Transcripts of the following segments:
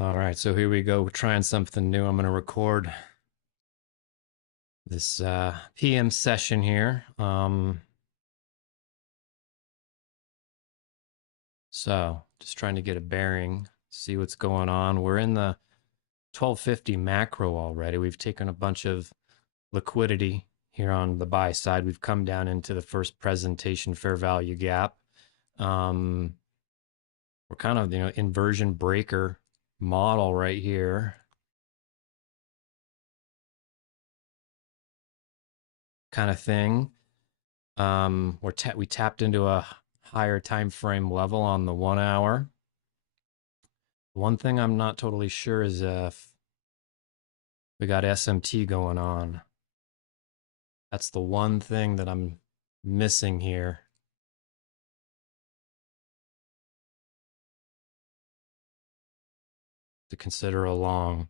All right, so here we go. We're trying something new. I'm going to record this PM session here. So just trying to get a bearing, see what's going on. We're in the 1250 macro already. We've taken a bunch of liquidity here on the buy side. We've come down into the first presentation fair value gap. We're kind of, inversion breaker model right here. Kind of thing. We tapped into a higher time frame level on the 1 hour. One thing I'm not totally sure is if we got SMT going on. That's the one thing that I'm missing here. To consider a long.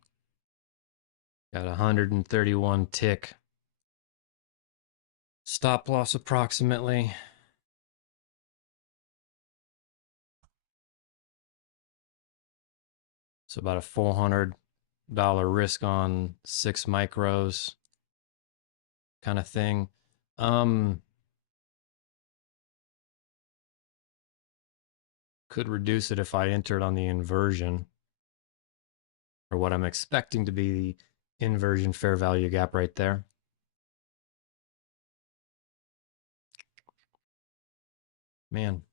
Got 131 tick. Stop loss approximately. So about a $400 risk on 6 micros kind of thing. Could reduce it if I entered on the inversion, or what I'm expecting to be the inversion fair value gap right there. Man.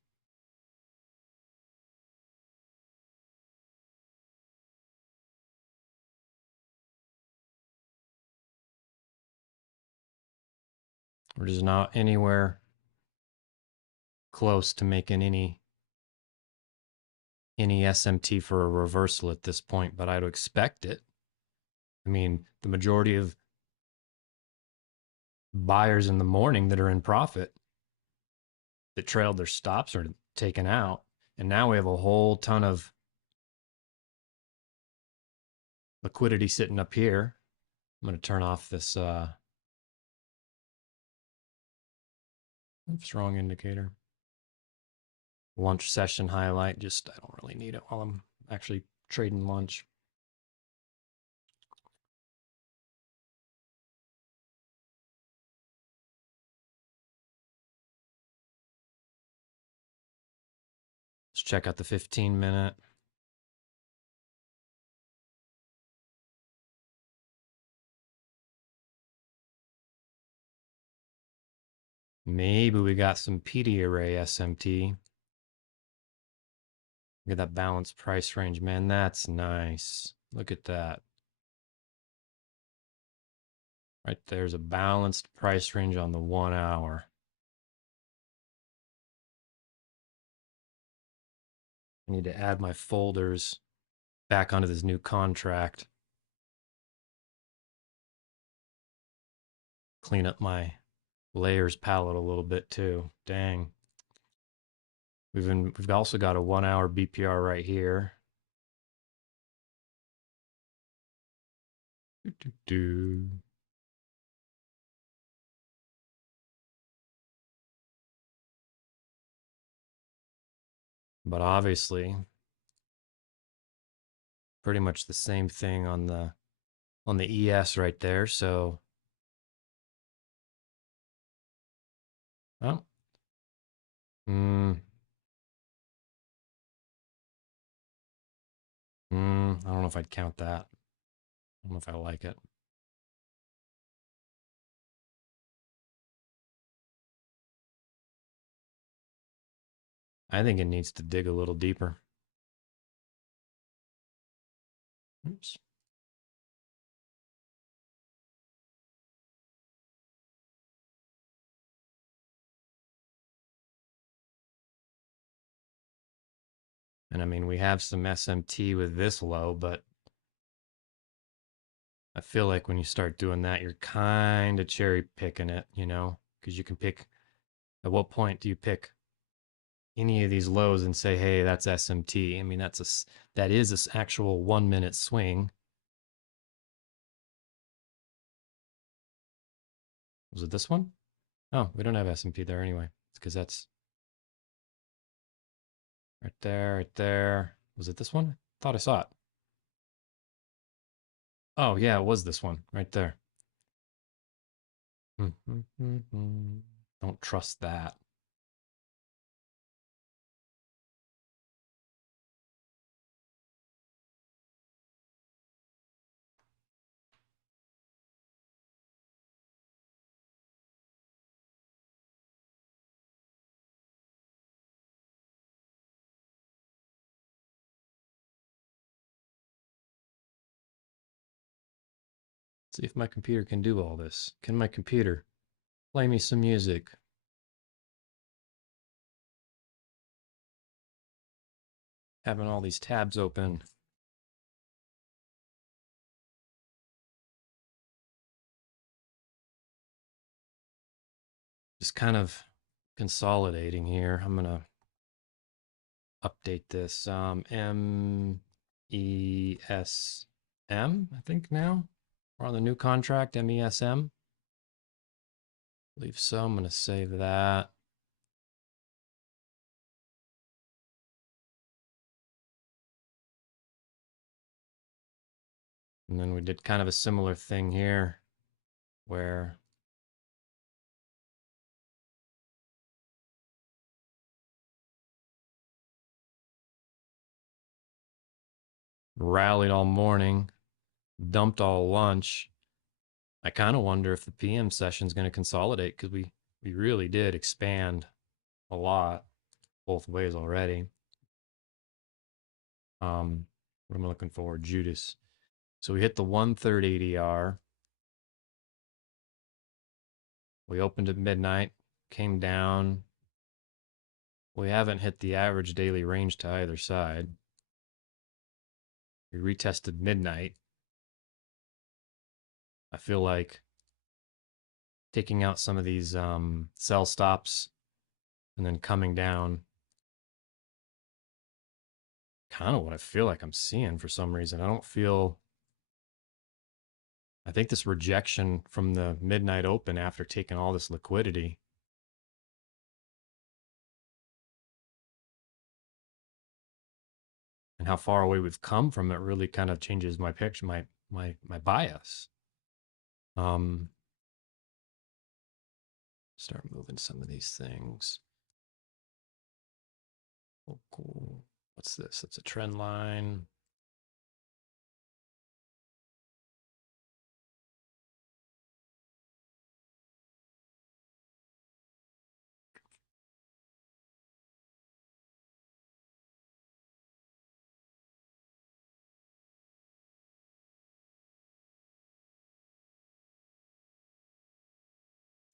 We're just not anywhere close to making any SMT for a reversal at this point, but I'd expect it. I mean, the majority of buyers in the morning that are in profit that trailed their stops are taken out. And now we have a whole ton of liquidity sitting up here. I'm going to turn off this oops, wrong indicator. Lunch session highlight. Just, I don't really need it while I'm actually trading lunch. Let's check out the 15-minute. Maybe we got some PD array SMT. Look at that balanced price range, man. That's nice. Look at that. Right there's a balanced price range on the 1 hour. I need to add my folders back onto this new contract. Clean up my layers palette a little bit too. Dang. We've also got a 1 hour BPR right here. But obviously, pretty much the same thing on the ES right there. So, oh, I don't know if I'd count that. I don't know if I like it. I think it needs to dig a little deeper. Oops. And I mean, we have some SMT with this low, but I feel like when you start doing that, you're kind of cherry picking it, because you can pick, at what point do you pick any of these lows and say, hey, that's SMT? I mean, that is this actual 1 minute swing. Was it this one? Oh, we don't have SMT there anyway. It's because that's right there, right there. Was it this one? Thought I saw it. Oh, yeah, it was this one right there. Don't trust that. See if my computer can do all this. Can my computer play me some music? Having all these tabs open. Just kind of consolidating here. I'm going to update this. MESM, I think now. We're on the new contract, MESM. I believe so. I'm going to save that. And then we did kind of a similar thing here where rallied all morning, dumped all lunch. I kind of wonder if the PM session is going to consolidate because we really did expand a lot both ways already. What am I looking for? Judas. So we hit the 1/3 ADR. We opened at midnight, came down. We haven't hit the average daily range to either side. We retested midnight. I feel like taking out some of these sell stops and then coming down. Kind of what I feel like I'm seeing for some reason. I think this rejection from the midnight open after taking all this liquidity and how far away we've come from it really kind of changes my picture, my bias. Start moving some of these things. Oh, cool. What's this? It's a trend line.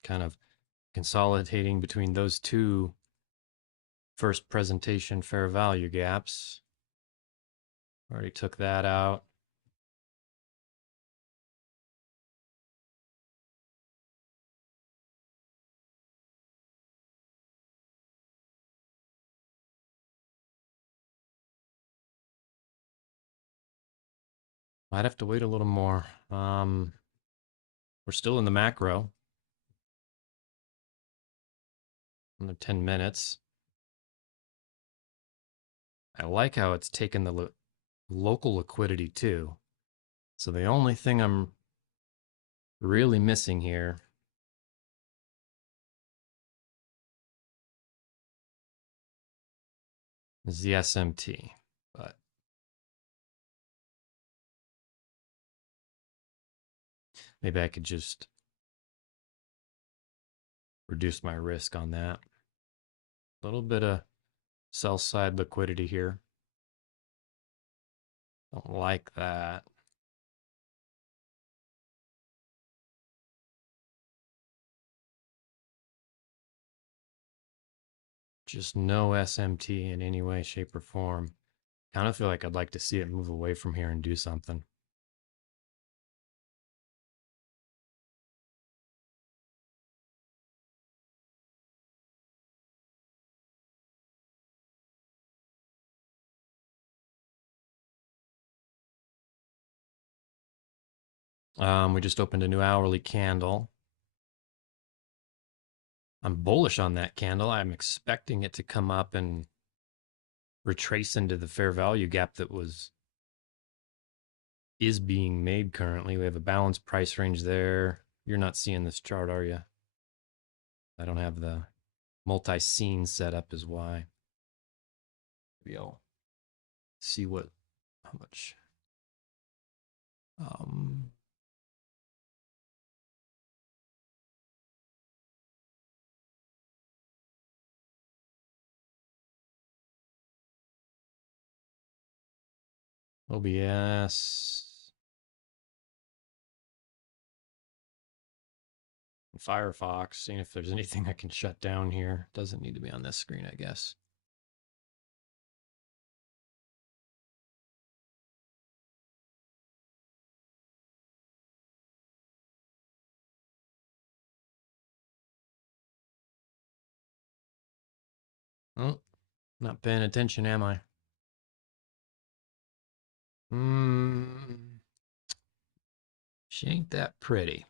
Kind of consolidating between those two first presentation fair value gaps. Already took that out. Might have to wait a little more. We're still in the macro. Another 10 minutes. I like how it's taken the local liquidity too. So the only thing I'm really missing here is the SMT. But maybe I could just reduce my risk on that. A little bit of sell side liquidity here. Don't like that. Just no SMT in any way, shape, or form. Kind of feel like I'd like to see it move away from here and do something. We just opened a new hourly candle. I'm bullish on that candle. I'm expecting it to come up and retrace into the fair value gap that was is being made currently. We have a balanced price range there. You're not seeing this chart, are you? I don't have the multi-scene set up is why. Maybe I'll see how much. Um, OBS, Firefox, seeing if there's anything I can shut down here. Doesn't need to be on this screen, I guess. Oh, not paying attention, am I? She ain't that pretty.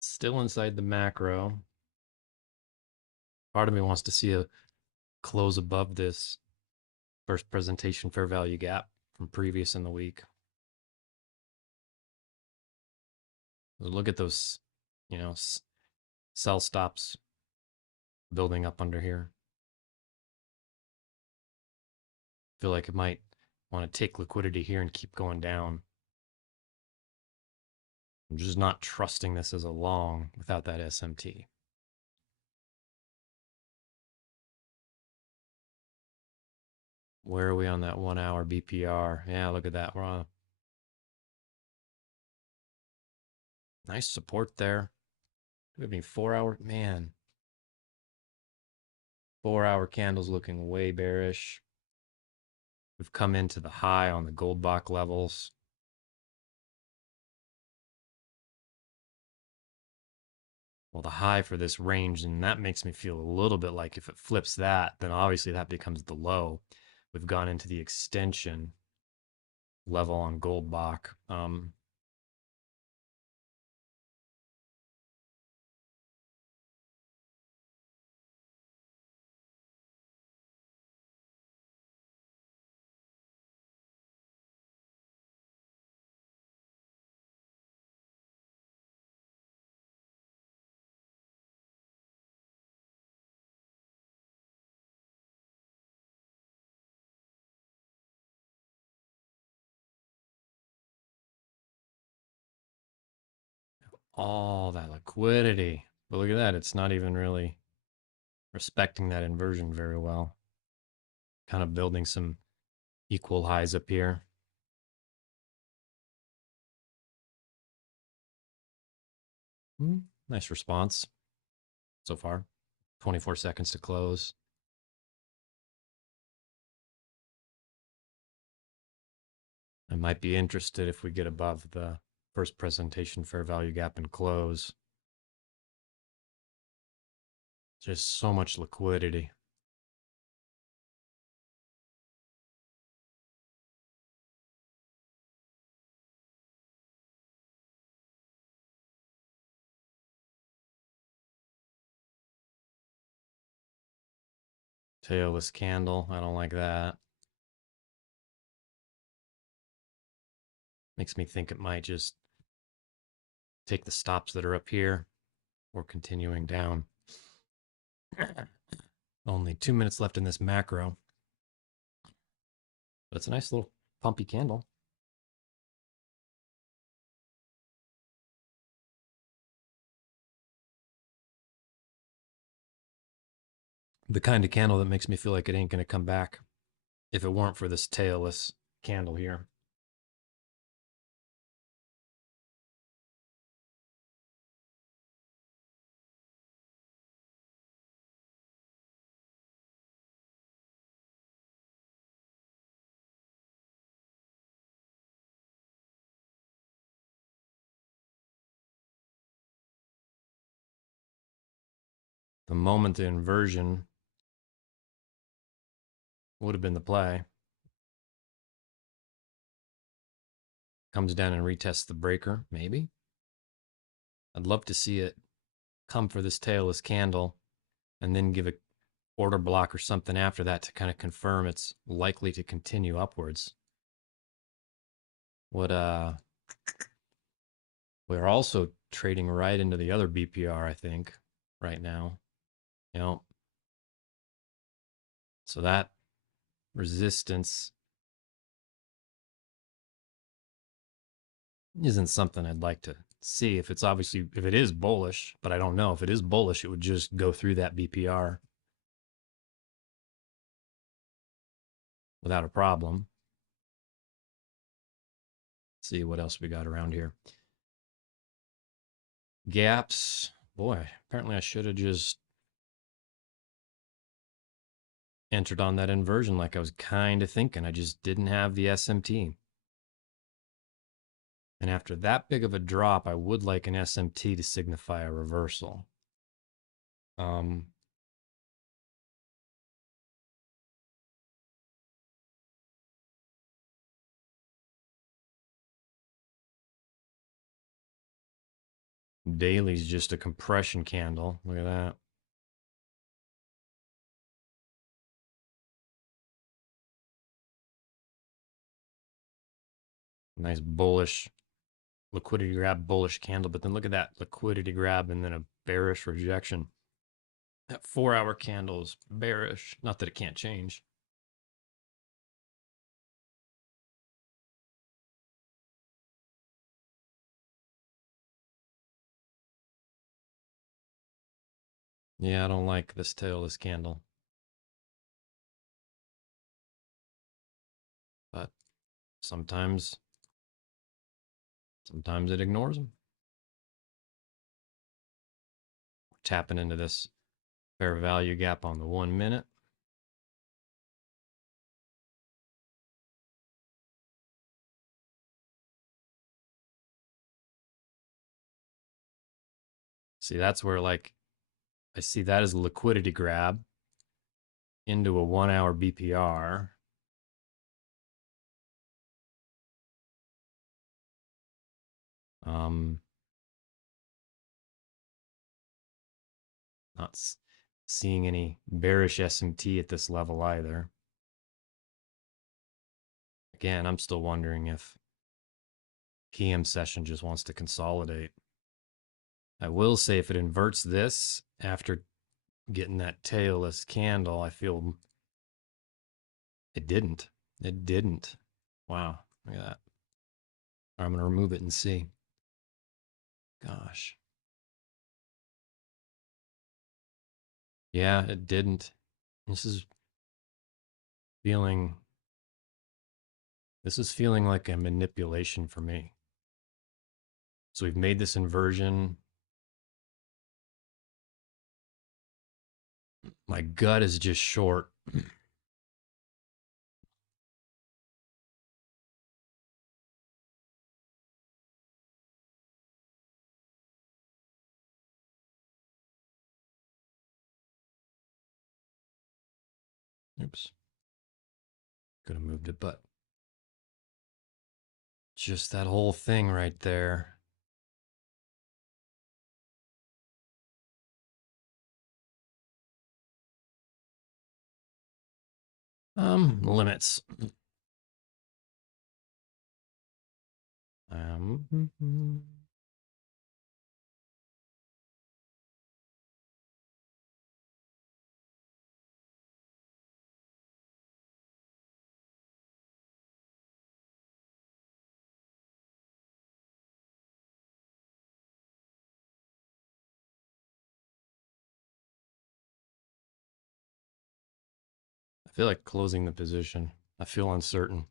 Still inside the macro. Part of me wants to see a close above this first presentation fair value gap from previous in the week. Look at those, sell stops building up under here. Feel like it might want to take liquidity here and keep going down. I'm just not trusting this as a long without that SMT. Where are we on that 1 hour BPR? Yeah, look at that. We're on nice support there. Do we have any 4 hour? Man, 4 hour candles looking way bearish. We've come into the high on the gold block levels. Well, the high for this range, and that makes me feel a little bit like if it flips that, then obviously that becomes the low. We've gone into the extension level on gold block. All that liquidity. But look at that. It's not even really respecting that inversion very well. Kind of building some equal highs up here. Nice response so far. 24 seconds to close. I might be interested if we get above the first presentation fair value gap and close. Just so much liquidity. Tailless candle. I don't like that. Makes me think it might just take the stops that are up here or continuing down. Only 2 minutes left in this macro. But it's a nice little pumpy candle. The kind of candle that makes me feel like it ain't going to come back if it weren't for this tailless candle here. The moment the inversion would have been the play. Comes down and retests the breaker, maybe. I'd love to see it come for this tailless candle and then give a order block or something after that to kind of confirm it's likely to continue upwards. What we're also trading right into the other BPR, I think, right now. You know, so that resistance isn't something I'd like to see. If it's obviously, if it is bullish, but I don't know if it is bullish, it would just go through that BPR without a problem. Let's see what else we got around here. Gaps. Boy, apparently I should have just entered on that inversion like I was kind of thinking. I just didn't have the SMT. And after that big of a drop, I would like an SMT to signify a reversal. Daily's just a compression candle. Look at that. Nice bullish liquidity grab, bullish candle. But then look at that liquidity grab and then a bearish rejection. That 4-hour candle is bearish. Not that it can't change. Yeah, I don't like this tailless candle. But sometimes it ignores them. Tapping into this fair value gap on the 1 minute. See, that's where like I see that as a liquidity grab into a 1-hour BPR. Not seeing any bearish SMT at this level either. Again, I'm still wondering if PM session just wants to consolidate. I will say if it inverts this after getting that tailless candle, I feel it didn't. It didn't. Wow, look at that. I'm going to remove it and see. Gosh. Yeah, it didn't. This is feeling like a manipulation for me. So we've made this inversion. My gut is just short. Oops. Could have moved it, but just that whole thing right there. Limits. Um, I feel like closing the position. I feel uncertain.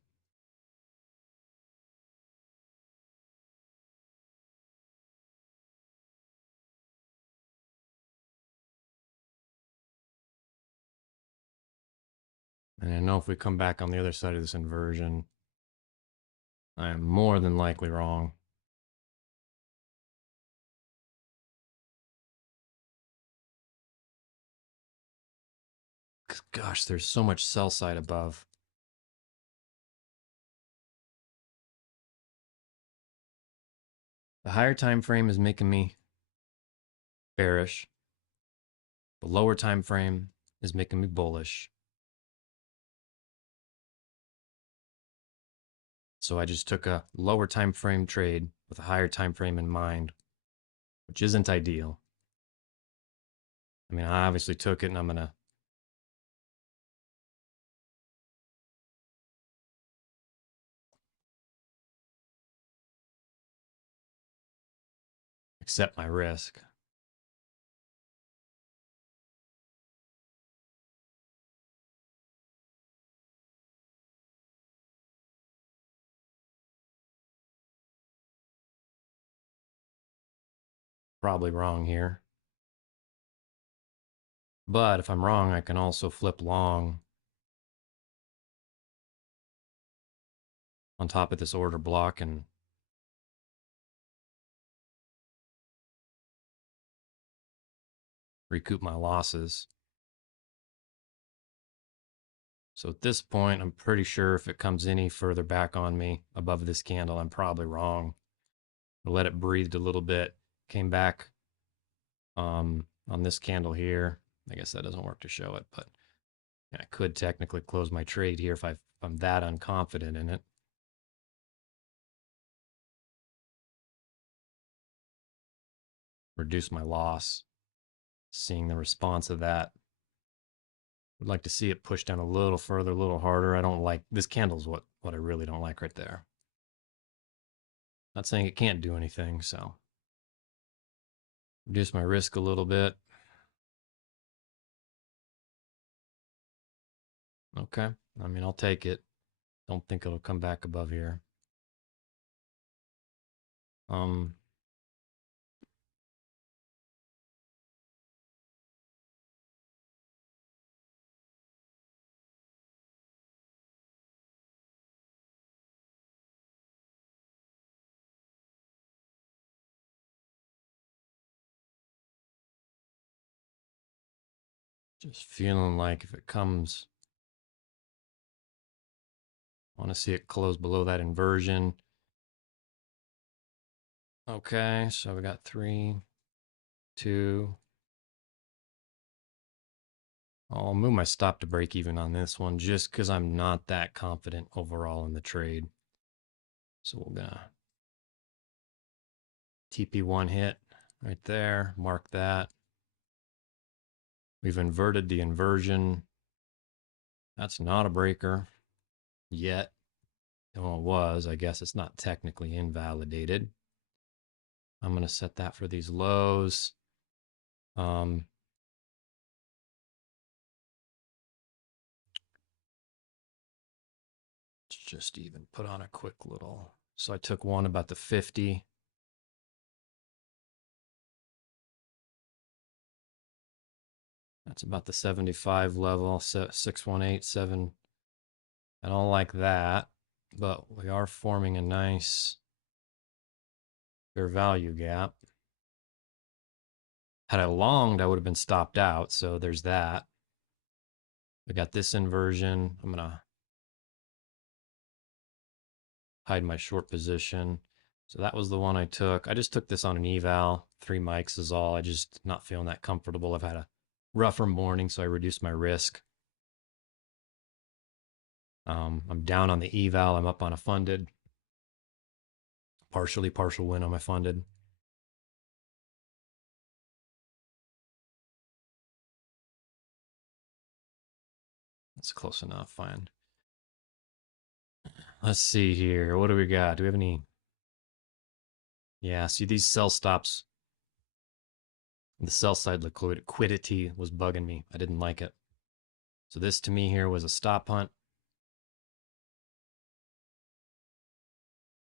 And I know if we come back on the other side of this inversion, I am more than likely wrong. Gosh, there's so much sell side above. The higher time frame is making me bearish. The lower time frame is making me bullish. So I just took a lower time frame trade with a higher time frame in mind, which isn't ideal. I mean, I obviously took it and I'm going to accept my risk. Probably wrong here. But if I'm wrong, I can also flip long on top of this order block and recoup my losses. So at this point, I'm pretty sure if it comes any further back on me above this candle, I'm probably wrong. I'll let it breathe a little bit. Came back on this candle here. I guess that doesn't work to show it, but I could technically close my trade here if I'm that unconfident in it. Reduce my loss. Seeing the response of that. Would like to see it push down a little further, a little harder. I don't like this candle's what I really don't like right there. Not saying it can't do anything, so reduce my risk a little bit. Okay. I mean, I'll take it. Don't think it'll come back above here. Just feeling like if it comes, I want to see it close below that inversion. Okay, so we got 3, 2. I'll move my stop to break even on this one just because I'm not that confident overall in the trade. So we're gonna TP1 hit right there, mark that. We've inverted the inversion. That's not a breaker yet. Well, it was. I guess it's not technically invalidated. I'm going to set that for these lows. Let's just even put on a quick little. So I took one about the 50. That's about the 75 level, 6187. I don't like that, but we are forming a nice fair value gap. Had I longed, I would have been stopped out, so there's that. We got this inversion. I'm going to hide my short position. So that was the one I took. I just took this on an eval. 3 mics is all. I just not feeling that comfortable. I've had a rougher morning, so I reduced my risk. I'm down on the eval. I'm up on a funded. Partial win on my funded. That's close enough. Fine. Let's see here. What do we got? Do we have any? Yeah, see these sell stops. The sell side liquidity was bugging me. I didn't like it. So this to me here was a stop hunt.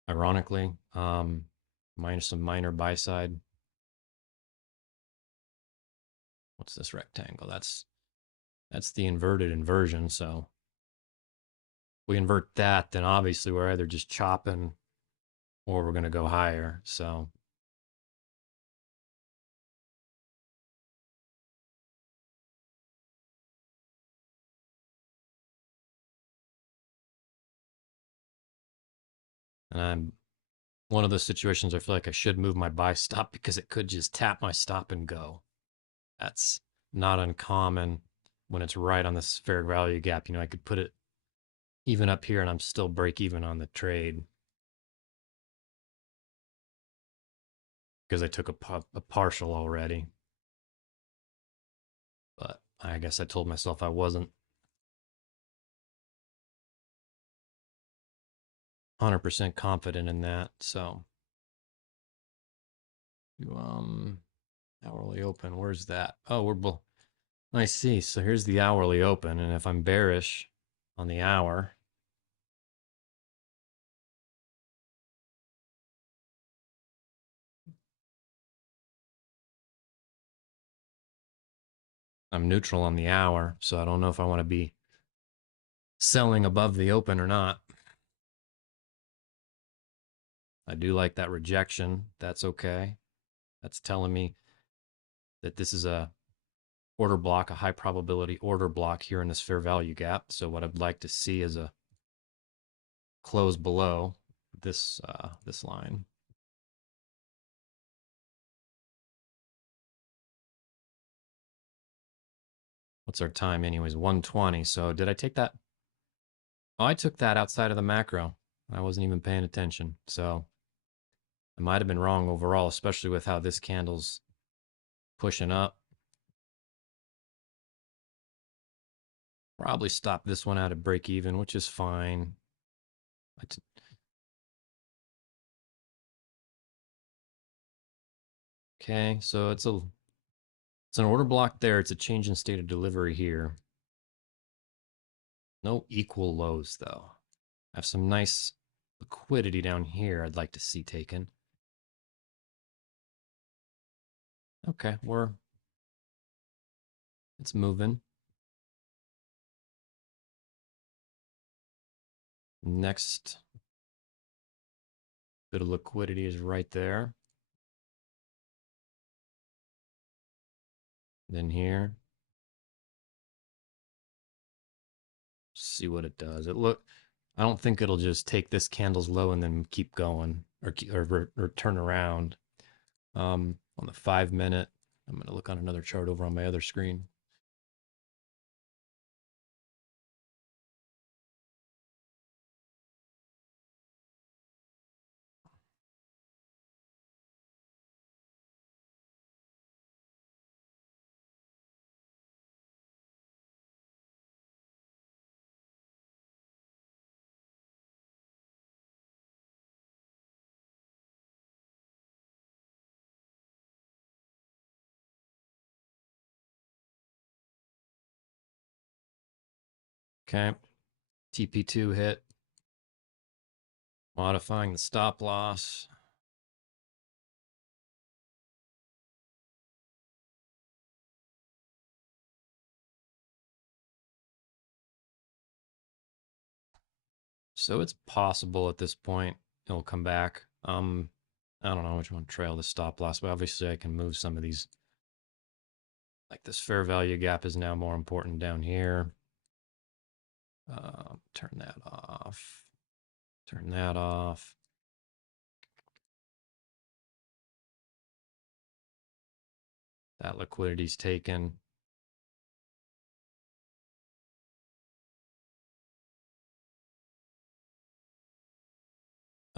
Ironically, minus some minor buy side. What's this rectangle? That's the inverted inversion. So if we invert that, then obviously we're either just chopping or we're going to go higher. So and I'm one of those situations I feel like I should move my buy stop because it could just tap my stop and go. That's not uncommon when it's right on this fair value gap. I could put it even up here and I'm still break even on the trade because I took a partial already. But I guess I told myself I wasn't 100% confident in that. So, hourly open, where's that? Oh, I see. So here's the hourly open. And if I'm bearish on the hour, I'm neutral on the hour. So I don't know if I want to be selling above the open or not. I do like that rejection. That's okay. That's telling me that this is a order block, a high probability order block here in this fair value gap. So what I'd like to see is a close below this this line. What's our time anyways? 1:20. So did I take that? Oh, I took that outside of the macro. I wasn't even paying attention. So I might have been wrong overall, especially with how this candle's pushing up. Probably stop this one out at break even, which is fine. Okay, so it's an order block there. It's a change in state of delivery here. No equal lows though. I have some nice liquidity down here I'd like to see taken. Okay, it's moving. Next bit of liquidity is right there. Then here. See what it does. I don't think it'll just take this candle's low and then keep going or turn around. On the 5-minute, I'm going to look on another chart over on my other screen. Okay, TP2 hit, modifying the stop loss. So it's possible at this point it'll come back. I don't know which one trail the stop loss, but obviously I can move some of these. Like this fair value gap is now more important down here. Turn that off. Turn that off. That liquidity's taken.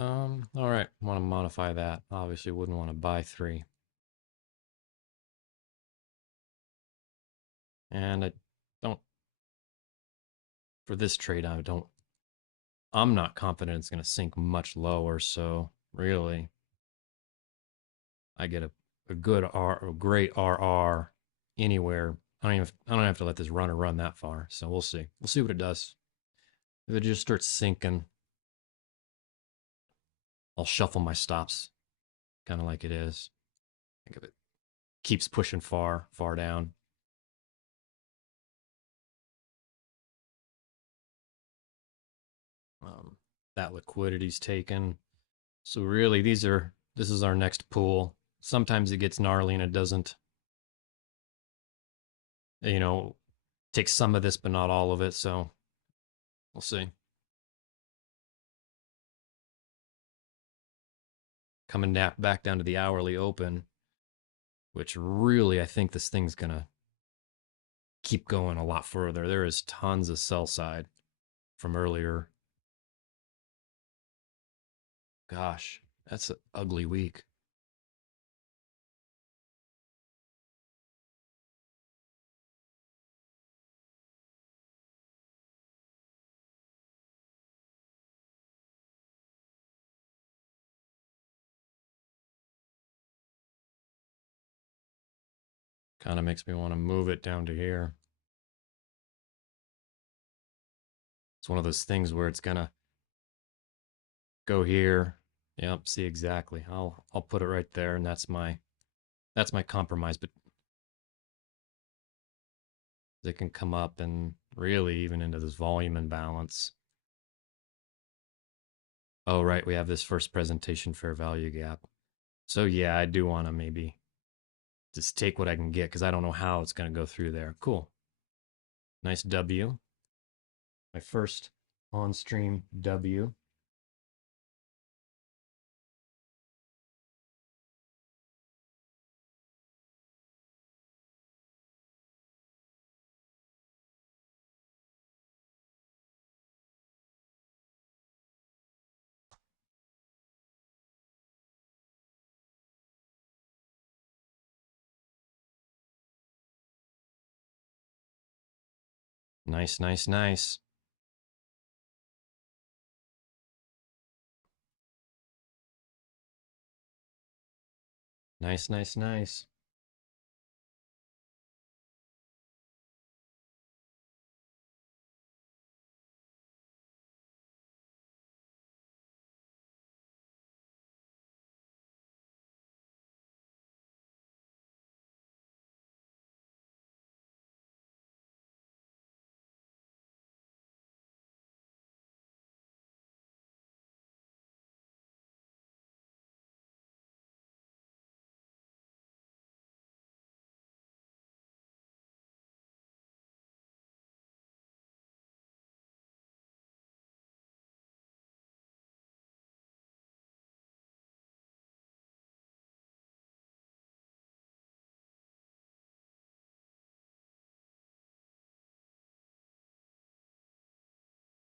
All right, want to modify that. Obviously wouldn't want to buy 3. And I don't, for this trade, I'm not confident it's going to sink much lower. So really, I get a great RR anywhere. I don't have to let this runner run that far. So we'll see. We'll see what it does. If it just starts sinking, I'll shuffle my stops, kind of like it is. Think of it keeps pushing far down. That liquidity's taken. So really, this is our next pool. Sometimes it gets gnarly and it doesn't, you know, take some of this but not all of it. So we'll see. Coming back down to the hourly open, which really I think this thing's gonna keep going a lot further. There is tons of sell side from earlier. Gosh, that's an ugly week. Kind of makes me want to move it down to here. It's one of those things where it's gonna go here. Yep, see exactly. I'll put it right there, and that's my compromise. But they can come up and really even into this volume imbalance. Oh, right, we have this first presentation fair value gap. So yeah, I do want to maybe just take what I can get because I don't know how it's going to go through there. Cool. Nice W. My first on-stream W. Nice, nice, nice. Nice, nice, nice.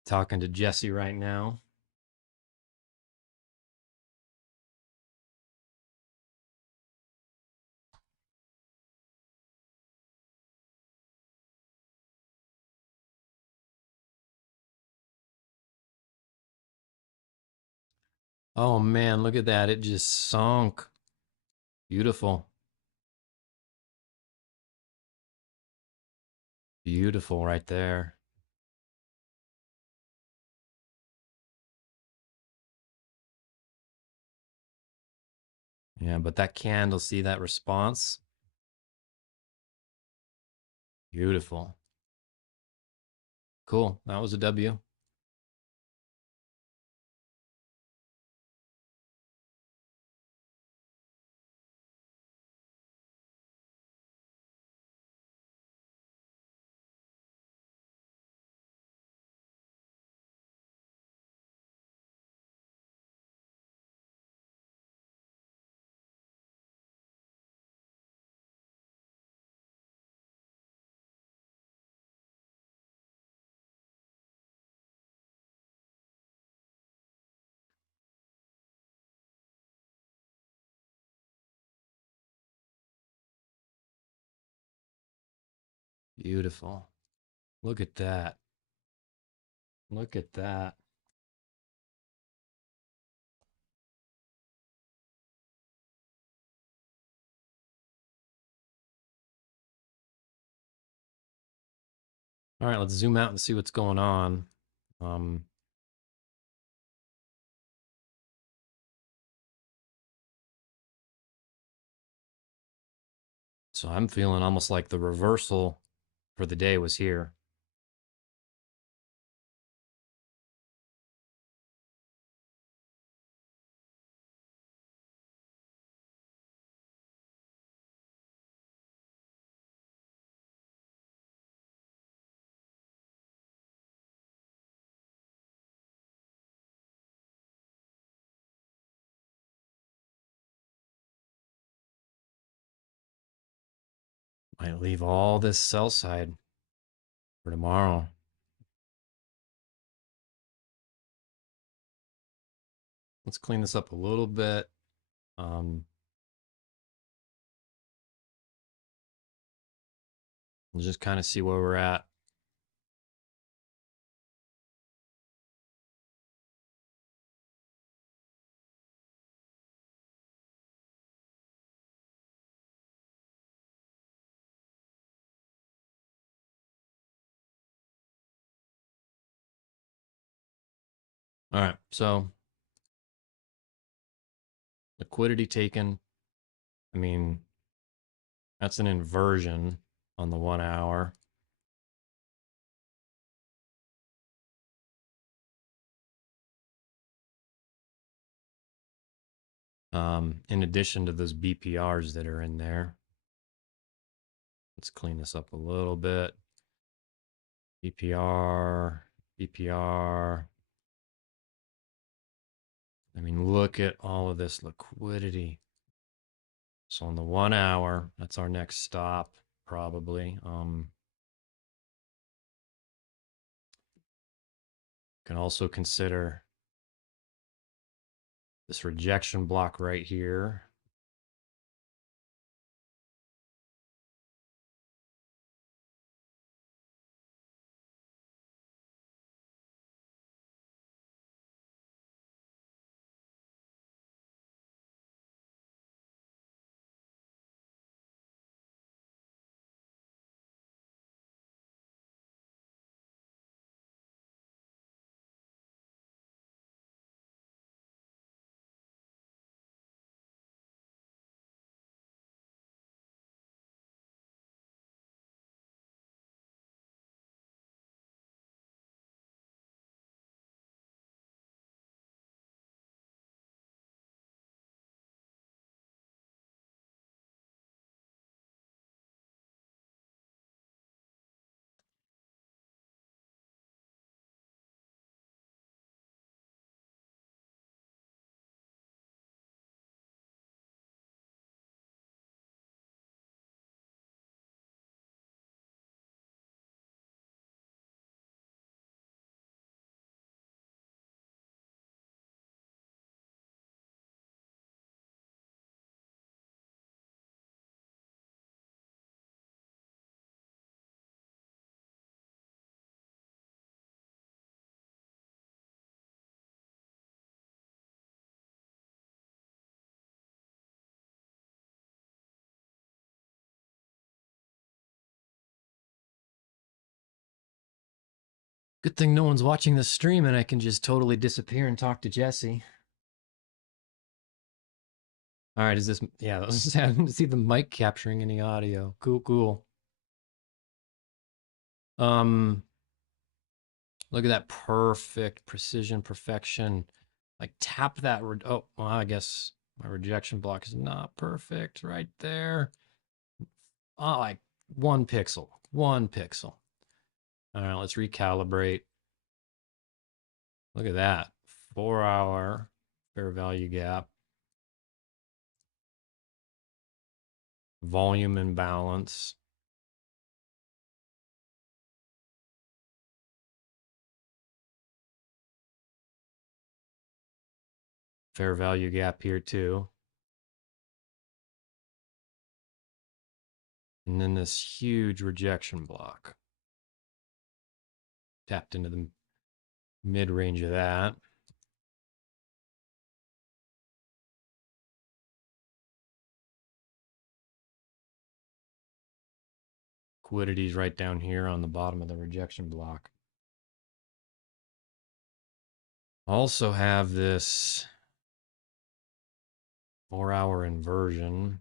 Talking to Jesse right now. Oh man, look at that. It just sunk. Beautiful. Beautiful right there. Yeah, but that candle, see that response? Beautiful. Cool. That was a W. Beautiful. Look at that. Look at that. All right, let's zoom out and see what's going on. Um, so I'm feeling almost like the reversal for the day was here. Might leave all this sell side for tomorrow. Let's clean this up a little bit. And just kind of see where we're at. All right, so liquidity taken. I mean, that's an inversion on the 1 hour. In addition to those BPRs that are in there. Let's clean this up a little bit. BPR, BPR. I mean, look at all of this liquidity. So on the 1 hour, that's our next stop, probably. Can also consider this rejection block right here. Good thing no one's watching the stream and I can just totally disappear and talk to Jesse. All right, is this, yeah, I was having to see the mic capturing any audio. Cool, cool. Look at that perfect precision, perfection. Like tap that, oh, well, I guess my rejection block is not perfect right there. Oh, like 1 pixel, 1 pixel. All right, let's recalibrate. Look at that, 4 hour fair value gap. Volume imbalance. Fair value gap here too. And then this huge rejection block. Tapped into the mid-range of that. Liquidity's right down here on the bottom of the rejection block. Also have this 4 hour inversion.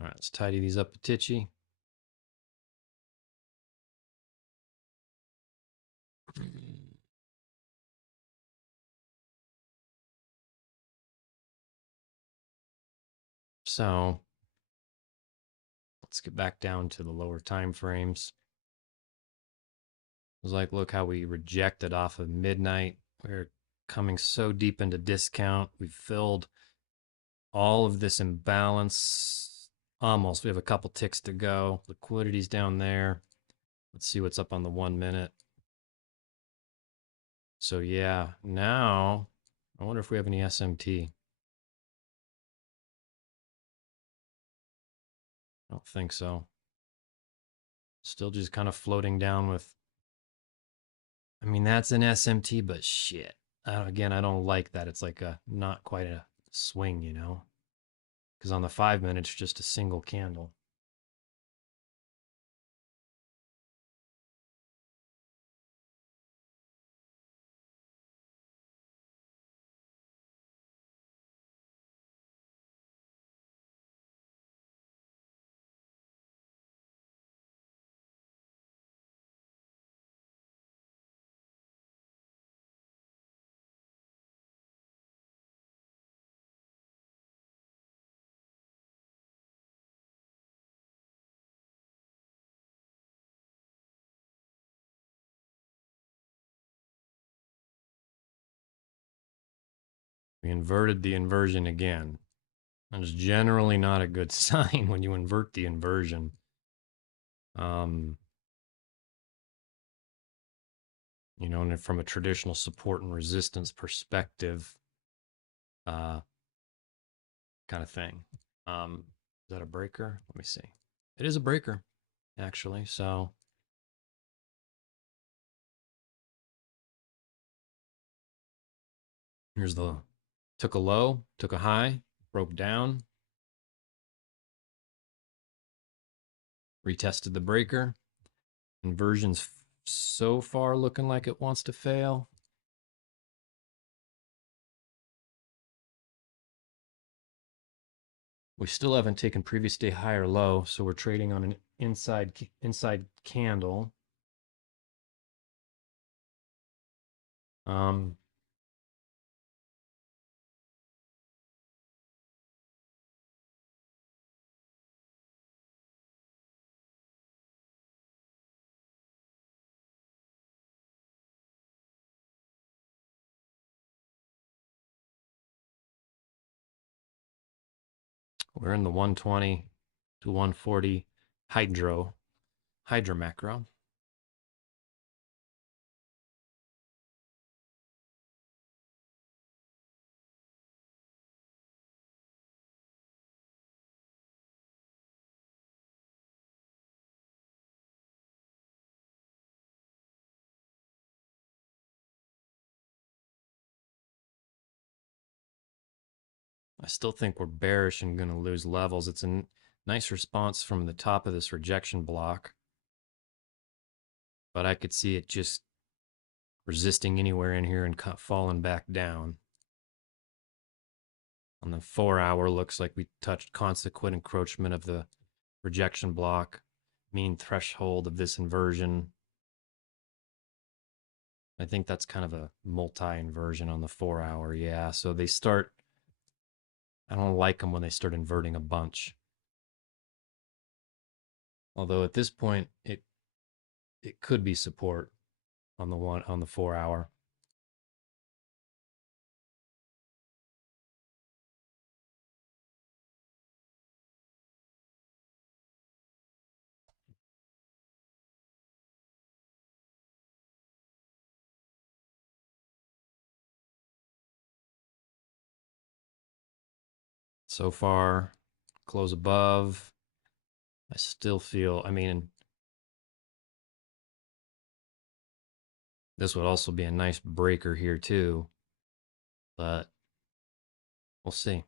All right, let's tidy these up a titchy. So let's get back down to the lower time frames. It was like, look how we rejected off of midnight. We're coming so deep into discount. We've filled all of this imbalance. Almost. We have a couple ticks to go. Liquidity's down there. Let's see what's up on the 1 minute. So yeah, now I wonder if we have any SMT. I don't think so. Still just kind of floating down with, I mean, that's an SMT, but shit. Again, I don't like that. It's like a not quite a swing, you know? Because on the 5 minutes, it's just a single candle. We inverted the inversion again. That's generally not a good sign when you invert the inversion. You know, and from a traditional support and resistance perspective, kind of thing. Is that a breaker? Let me see. It is a breaker, actually. So here's the, took a low, took a high, broke down, retested the breaker. Inversion's so far looking like it wants to fail. We still haven't taken previous day high or low, so we're trading on an inside candle. Um, we're in the 120 to 140 hydro macro. I still think we're bearish and going to lose levels. It's a nice response from the top of this rejection block, but I could see it just resisting anywhere in here and falling back down. On the 4 hour, looks like we touched consequent encroachment of the rejection block, mean threshold of this inversion. I think that's kind of a multi-inversion on the 4 hour. Yeah, so they start, I don't like them when they start inverting a bunch. Although at this point, it could be support on the 4 hour. So far, close above. I still feel, I mean, this would also be a nice breaker here too, but we'll see.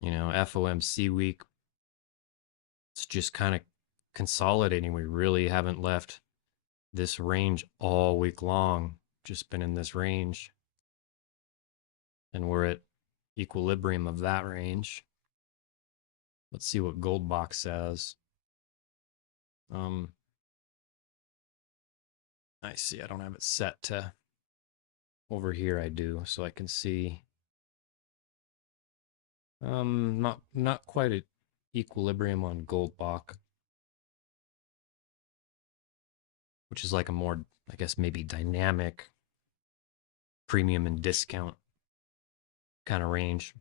You know, FOMC week, it's just kind of consolidating. We really haven't left this range all week long. just been in this range, and we're at equilibrium of that range. Let's see what gold box says. I see. I don't have it set to over here. I do, so I can see. Not quite at equilibrium on gold box, which is like a more, I guess, maybe dynamic premium and discount kind of range.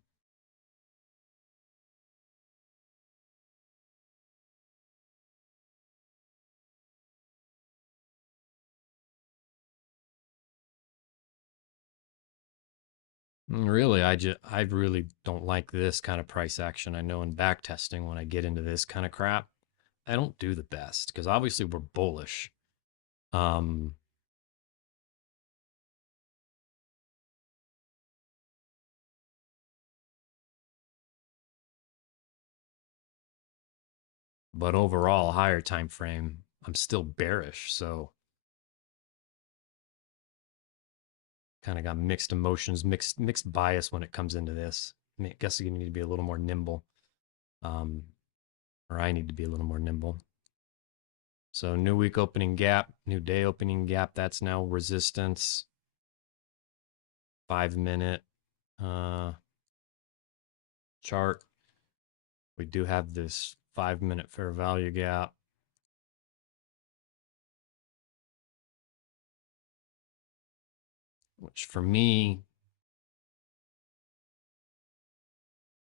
Really, I really don't like this kind of price action. I know in back testing, when I get into this kind of crap, I don't do the best because obviously we're bullish. Um, but overall, higher time frame, I'm still bearish. So kind of got mixed emotions, mixed bias when it comes into this. I guess you need to be a little more nimble, um, or I need to be a little more nimble. So new week opening gap, new day opening gap. That's now resistance. 5-minute chart. We do have this 5-minute fair value gap. Which for me,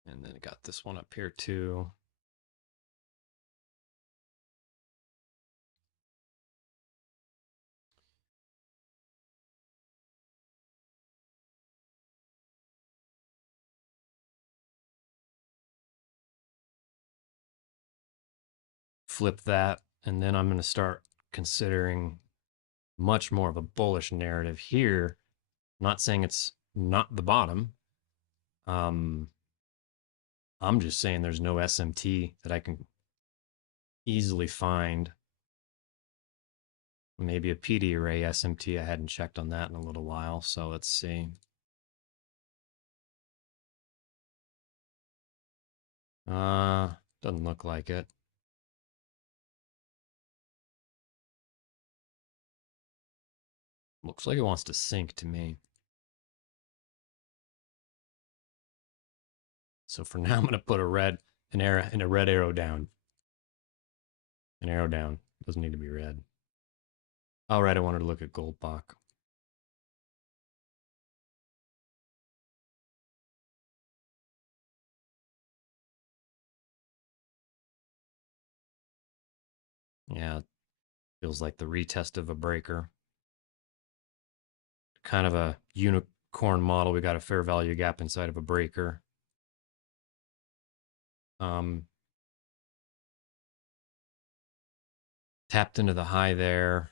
and then got this one up here too. Flip that, and then I'm going to start considering much more of a bullish narrative here. I'm not saying it's not the bottom. I'm just saying there's no SMT that I can easily find. Maybe a PD array SMT. I hadn't checked on that in a little while, so let's see. Doesn't look like it. Looks like it wants to sink to me. So for now, I'm going to put a red arrow down. An arrow down. Doesn't need to be red. All right, I wanted to look at Goldbach. Yeah, feels like the retest of a breaker. Kind of a unicorn model. We got a fair value gap inside of a breaker. Tapped into the high there.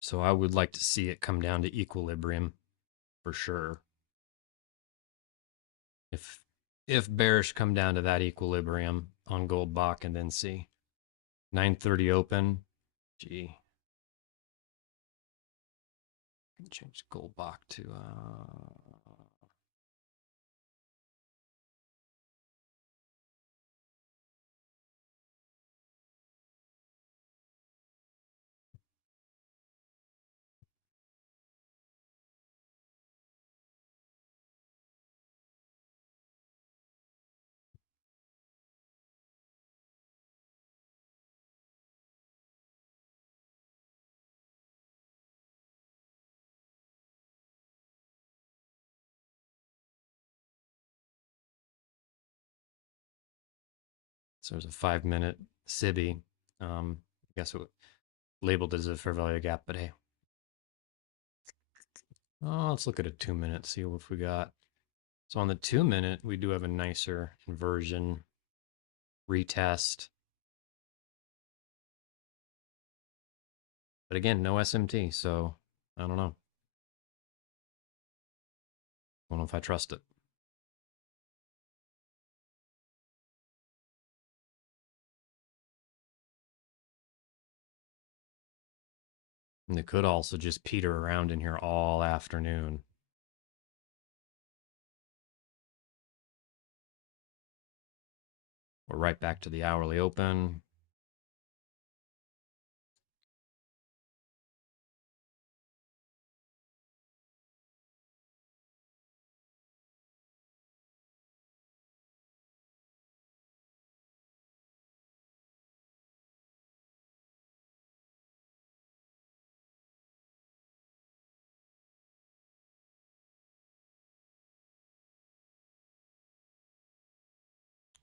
So I would like to see it come down to equilibrium for sure. If bearish, come down to that equilibrium on Goldbach and then see 930 open. Gee, change Goldbach to so there's a 5-minute SIBI. I guess it labeled as a fair value gap, but hey. Oh, let's look at a 2-minute, see what we got. So on the 2-minute, we do have a nicer inversion retest. But again, no SMT, so I don't know. I don't know if I trust it. And it could also just peter around in here all afternoon. We're right back to the hourly open.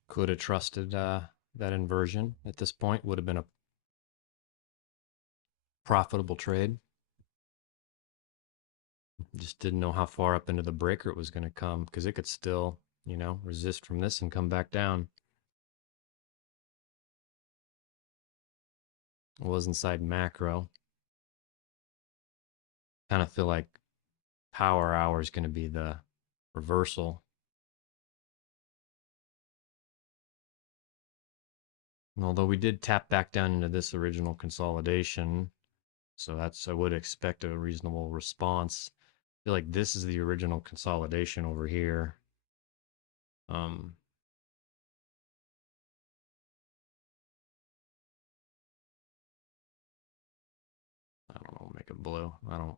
Could have trusted that inversion at this point. Would have been a profitable trade. Just didn't know how far up into the breaker it was going to come because it could still, resist from this and come back down. It was inside macro. Kind of feel like power hour is going to be the reversal. And although we did tap back down into this original consolidation, so I would expect a reasonable response. I feel like this is the original consolidation over here. Um, I don't know, make it blue. I don't,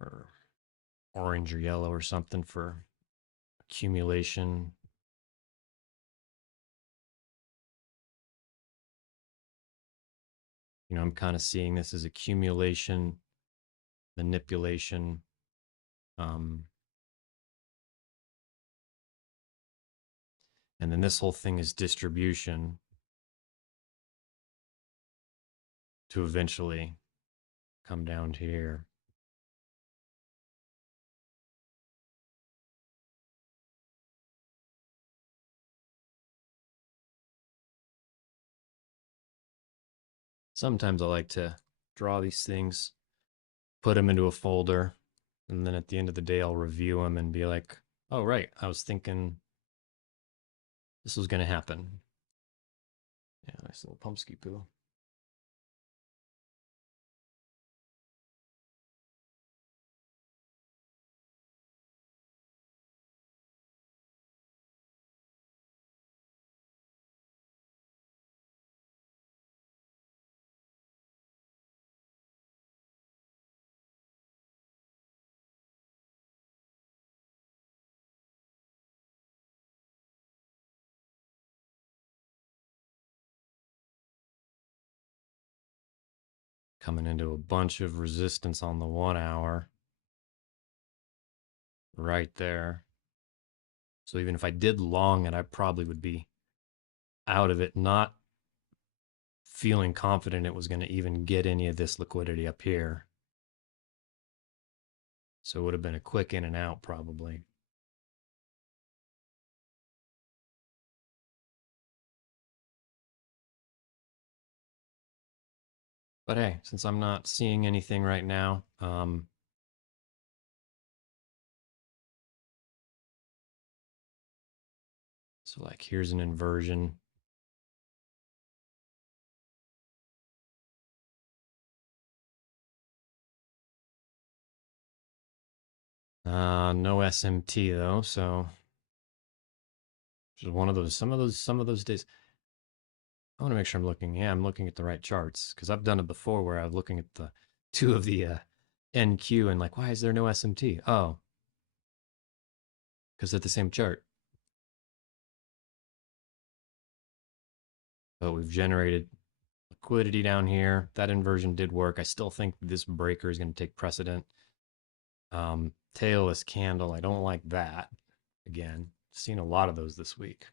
or orange or yellow or something for accumulation. I'm kind of seeing this as accumulation, manipulation. Um, and then this whole thing is distribution to eventually come down to here. Sometimes I like to draw these things, put them into a folder, and then at the end of the day, I'll review them and be like, oh, right, I was thinking this was going to happen. Yeah, nice little pumpski poo. Coming into a bunch of resistance on the 1 hour right there. So even if I did long it, I probably would be out of it, not feeling confident it was going to even get any of this liquidity up here. So it would have been a quick in and out probably. But hey, since I'm not seeing anything right now, so like here's an inversion. No SMT though, so just one of those. Some of those days. I want to make sure I'm looking. Yeah, I'm looking at the right charts because I've done it before where I'm looking at the two of the NQ and like, why is there no SMT? Oh, because they're the same chart. But we've generated liquidity down here. That inversion did work. I still think this breaker is going to take precedent. Tailless candle. I don't like that. Again, seen a lot of those this week.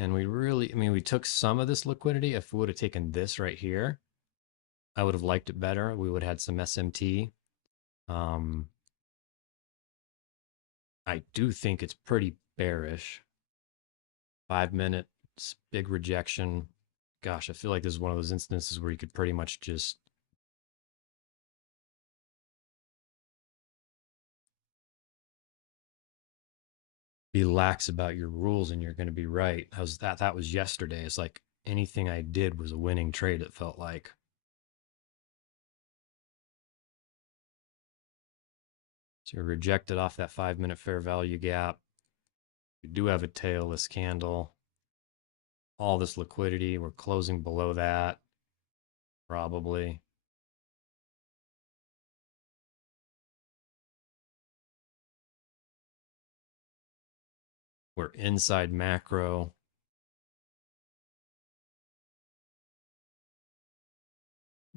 And we took some of this liquidity. If we would have taken this right here, I would have liked it better. We would have had some SMT. I do think it's pretty bearish. 5 minutes, big rejection. Gosh, I feel like this is one of those instances where you could pretty much just be lax about your rules and you're going to be right. That was yesterday. It's like anything I did was a winning trade, it felt like. So you're rejected off that 5-minute fair value gap. We do have a tailless candle. All this liquidity, we're closing below that, probably. We're inside macro.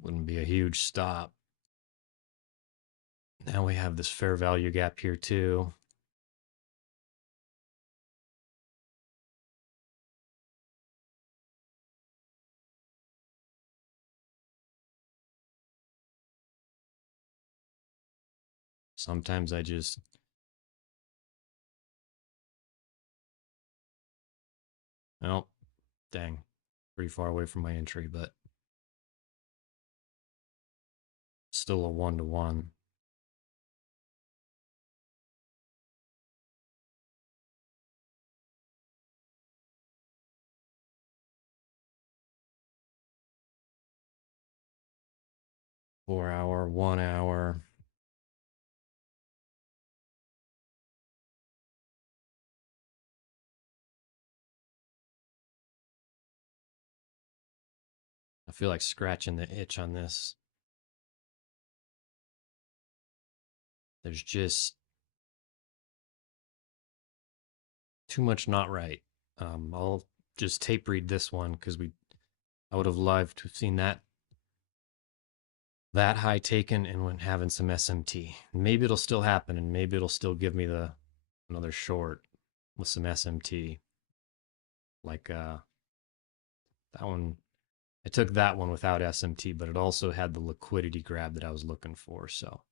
Wouldn't be a huge stop. Now we have this fair value gap here too. Sometimes I just, oh, dang, pretty far away from my entry, but still a 1-to-1. Four-hour, 1 hour. I feel like scratching the itch on this. There's just too much not right. I'll just tape read this one because I would have loved to have seen that high taken and went having some SMT. Maybe it'll still happen, and maybe it'll still give me another short with some SMT. Like that one, I took that one without SMT, but it also had the liquidity grab that I was looking for. So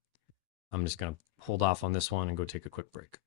I'm just gonna hold off on this one and go take a quick break.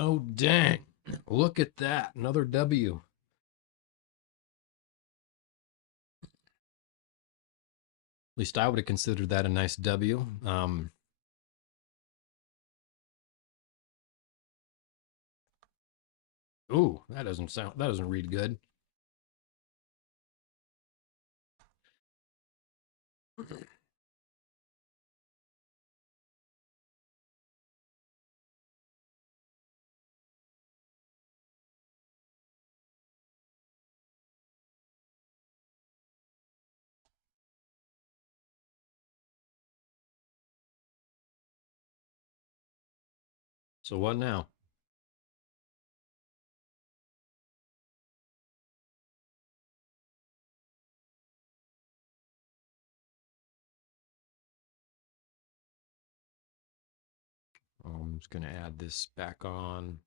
Oh, dang. Look at that. Another W. At least I would have considered that a nice W. Ooh, that doesn't read good. So what now? I'm just going to add this back on.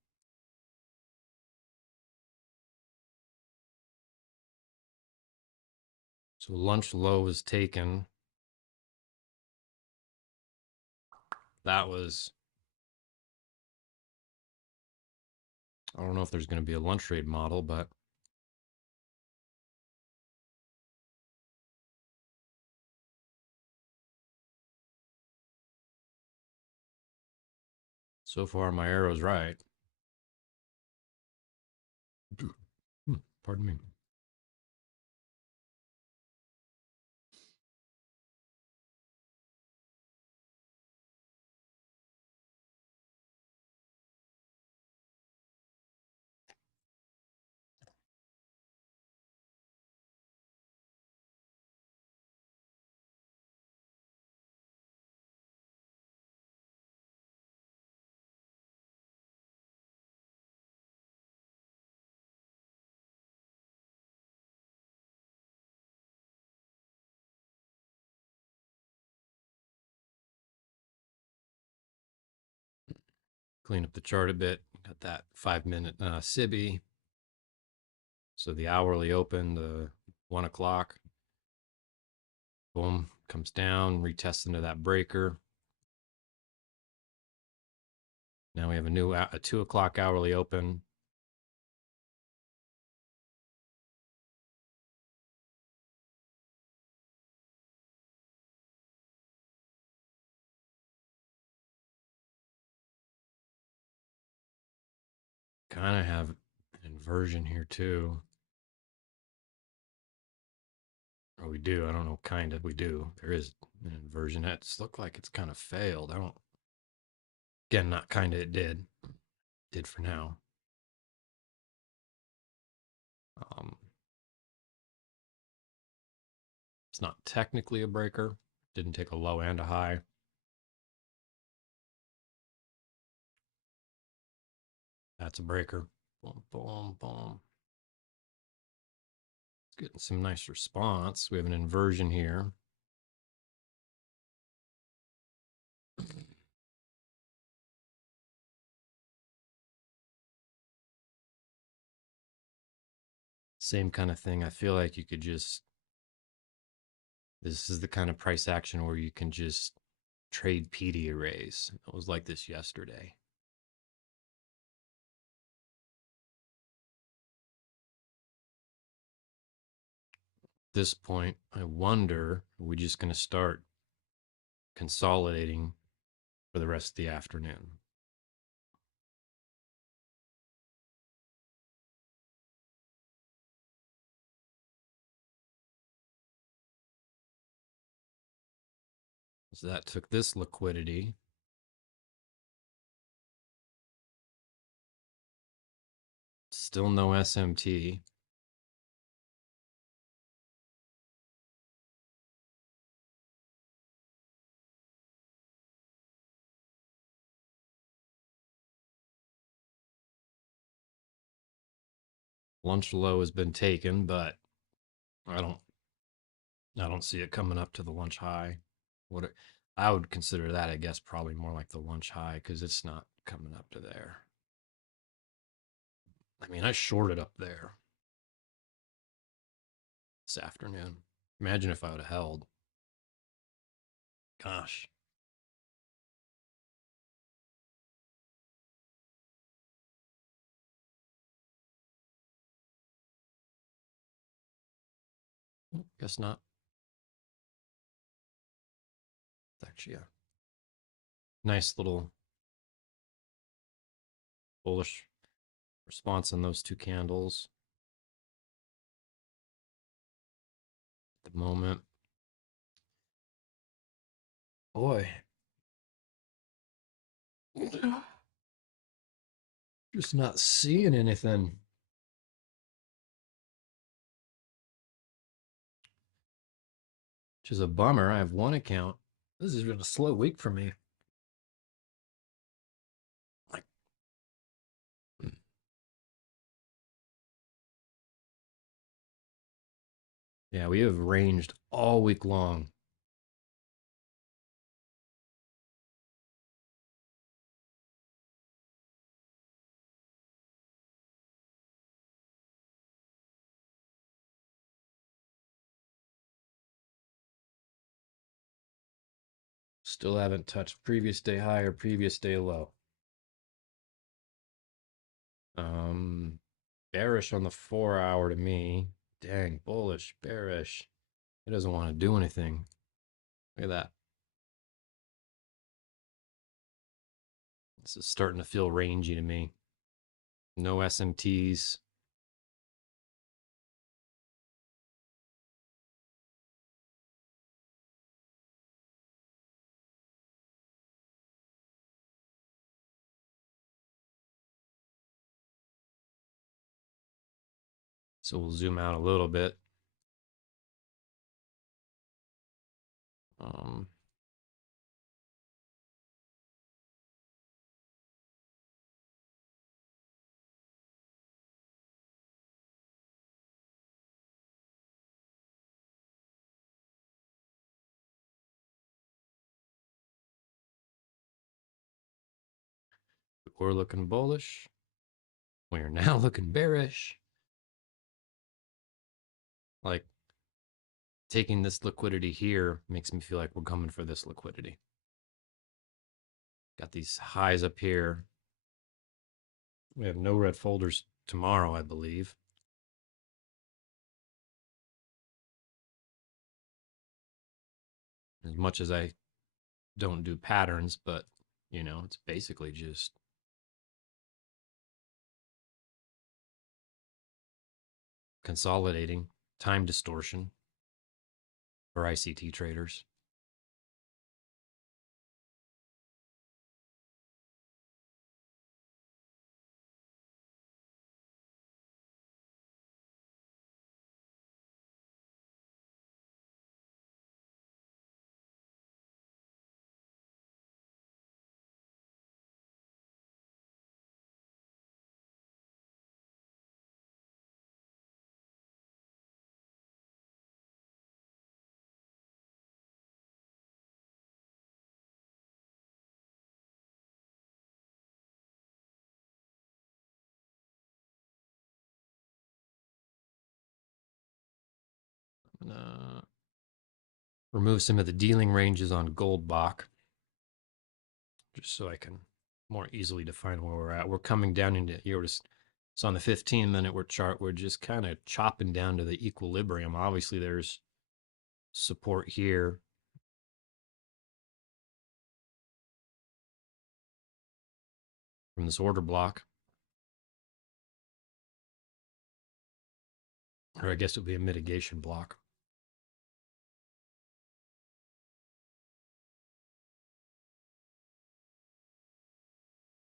So lunch low is taken. That was, I don't know if there's going to be a lunch trade model, but so far my arrow's right. Pardon me. Clean up the chart a bit. Got that 5 minute SIBI. So the hourly open, the 1 o'clock. Boom, comes down, retests into that breaker. Now we have a 2 o'clock hourly open. Kind of have an inversion here too. Or we do. I don't know. Kind of. We do. There is an inversion. It's looked like it's kind of failed. I don't. Again, not kind of. It did. Did for now. Um, it's not technically a breaker. Didn't take a low and a high. That's a breaker. Boom, boom, boom. It's getting some nice response. We have an inversion here. Same kind of thing. I feel like you could just, this is the kind of price action where you can just trade PD arrays. It was like this yesterday. At this point, I wonder, are we just going to start consolidating for the rest of the afternoon? So that took this liquidity. Still no SMT. Lunch low has been taken, but I don't see it coming up to the lunch high. What I would consider that, I guess, probably more like the lunch high because it's not coming up to there. I mean, I shorted up there this afternoon. Imagine if I would have held. Gosh. Guess not. It's actually a nice little bullish response on those two candles at the moment. Boy. Just not seeing anything. Which is a bummer. I have one account. This has been a slow week for me. Like, yeah, we have ranged all week long. Still haven't touched previous day high or previous day low. Bearish on the 4 hour to me. Dang, bullish, bearish. It doesn't want to do anything. Look at that. This is starting to feel rangy to me. No SMTs. So we'll zoom out a little bit. Um, we're looking bullish. We are now looking bearish. Like, taking this liquidity here makes me feel like we're coming for this liquidity. Got these highs up here. We have no red folders tomorrow, I believe. As much as I don't do patterns, but you know, it's basically just consolidating, time distortion for ICT traders. I'm gonna remove some of the dealing ranges on gold Bach, just so I can more easily define where we're at. We're coming down into so on the 15-minute chart, we're just kind of chopping down to the equilibrium. Obviously, there's support here. From this order block. Or I guess it would be a mitigation block.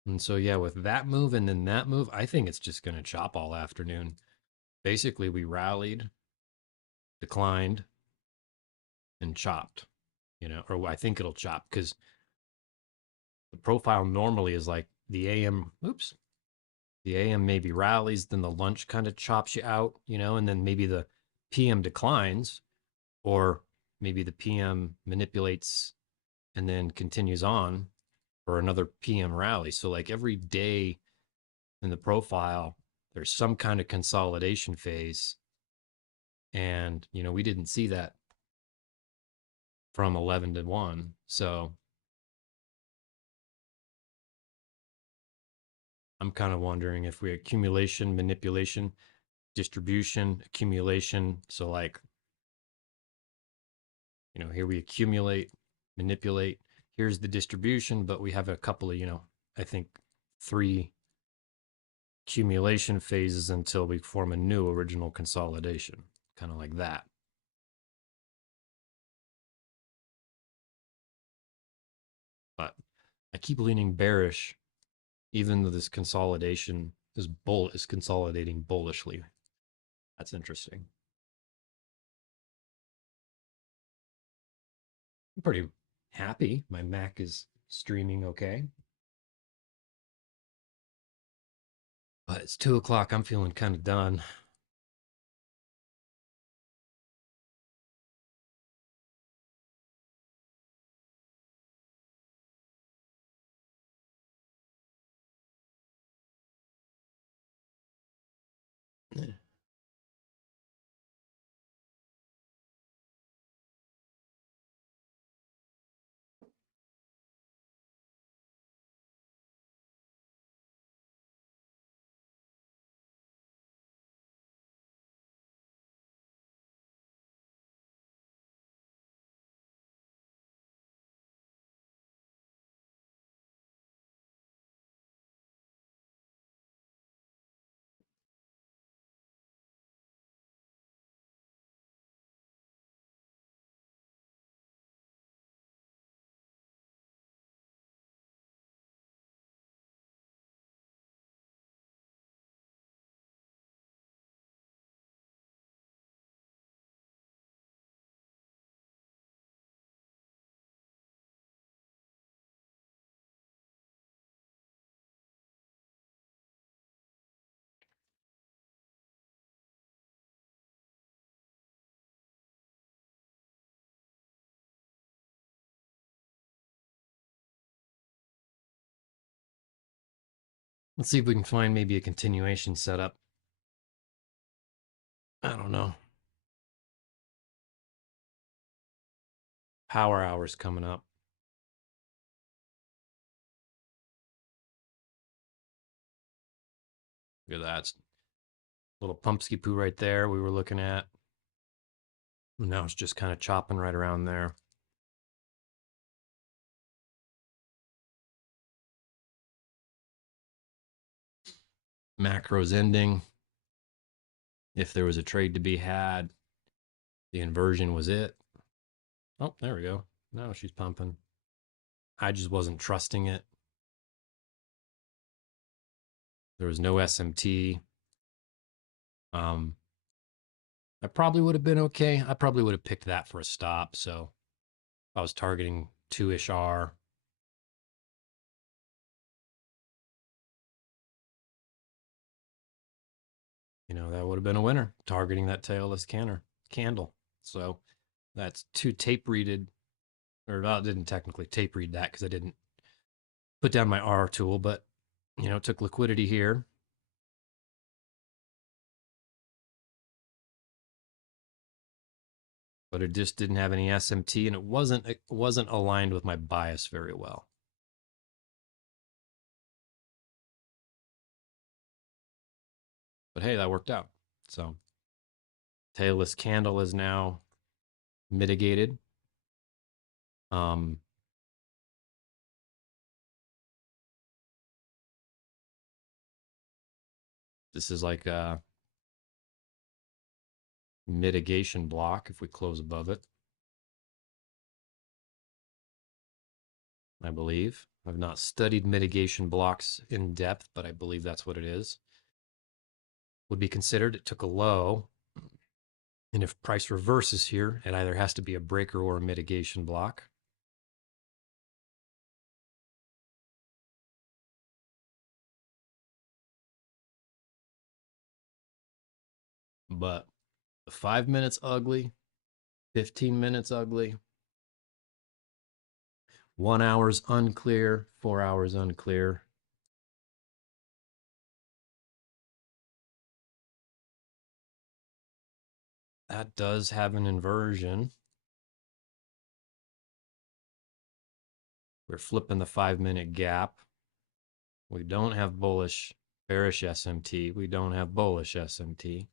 And so, yeah, with that move and then that move, I think it's just going to chop all afternoon. Basically, we rallied, declined, and chopped, you know, or I think it'll chop because the profile normally is like the AM, the AM maybe rallies, then the lunch kind of chops you out, you know, and then maybe the PM declines, or maybe the PM manipulates and then continues on for another PM rally. So, like every day in the profile, there's some kind of consolidation phase. And, you know, we didn't see that from 11 to 1. So I'm kind of wondering if we accumulation, manipulation, distribution, accumulation. So, like, Here we accumulate, manipulate. Here's the distribution, but we have a couple of, I think 3 accumulation phases until we form a new original consolidation, kind of like that. But I keep leaning bearish, even though this consolidation is consolidating bullishly. That's interesting. I'm pretty happy. My Mac is streaming okay. But it's 2 o'clock. I'm feeling kind of done. Let's see if we can find maybe a continuation setup. I don't know. Power hours coming up. Look at that. Little pumpski poo right there we were looking at. Now it's just kind of chopping right around there. Macro's ending. If there was a trade to be had, the inversion was it. Oh, there we go. Now she's pumping. I just wasn't trusting it. There was no SMT. I probably would have been okay. I probably would have picked that for a stop. So I was targeting 2-ish R. That would have been a winner, targeting that tailless candle. So that's 2 tape readed, or I didn't technically tape read that because I didn't put down my R tool, but took liquidity here. But it just didn't have any SMT, and it wasn't aligned with my bias very well. But hey, that worked out. So tailless candle is now mitigated. This is like a mitigation block if we close above it, I believe. I've not studied mitigation blocks in depth, but I believe that's what it is. Would be considered. It took a low. And if price reverses here, it either has to be a breaker or a mitigation block. But the 5 minutes ugly, 15 minutes ugly, 1 hour's unclear, 4 hours unclear. That does have an inversion. We're flipping the 5-minute gap. We don't have bearish SMT. We don't have bullish SMT.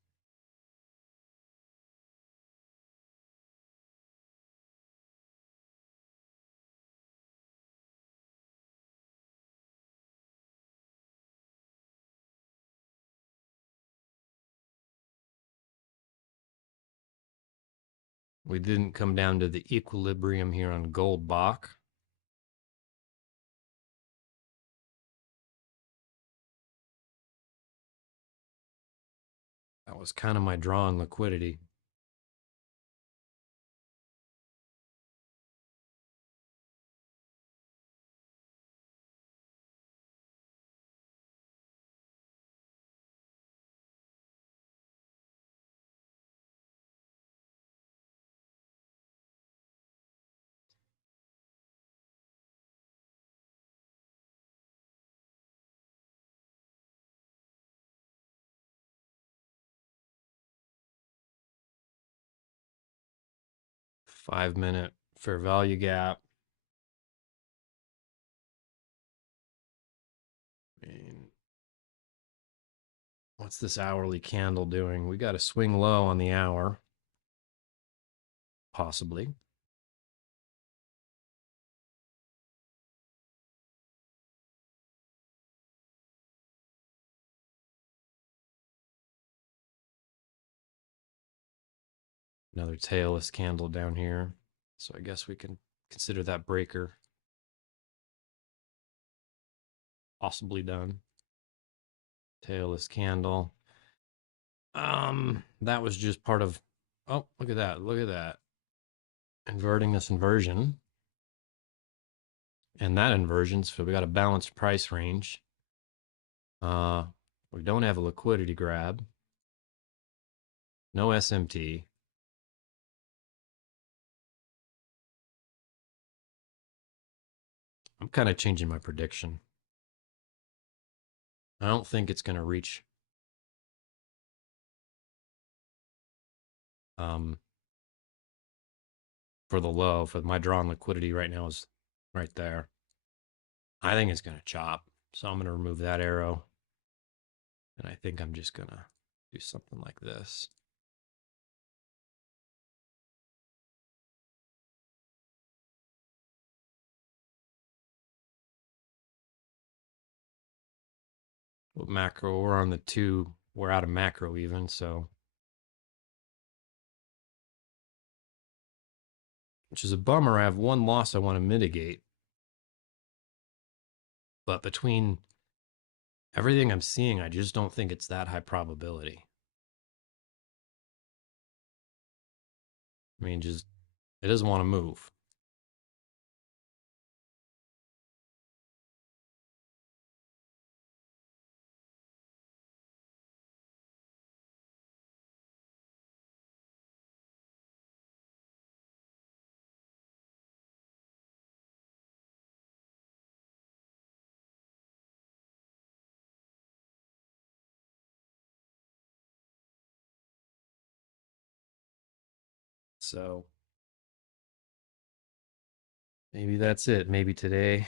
We didn't come down to the equilibrium here on gold Bach. That was kind of my draw on liquidity. Five-minute fair value gap. I mean, what's this hourly candle doing? We got to swing low on the hour, possibly. Another tailless candle down here. So I guess we can consider that breaker possibly done. Tailless candle. That was just part of, oh, look at that. Look at that. Inverting this inversion. And that inversion, so we got a balanced price range. We don't have a liquidity grab. No SMT. I'm kind of changing my prediction. I don't think it's going to reach for the low. For my drawn liquidity right now is right there. I think it's going to chop. So I'm going to remove that arrow. And I think I'm just going to do something like this. What macro? We're on the 2. We're out of macro even, so. Which is a bummer. I have one loss I want to mitigate. But between everything I'm seeing, I just don't think it's that high probability. I mean, just, it doesn't want to move. So maybe that's it. Maybe today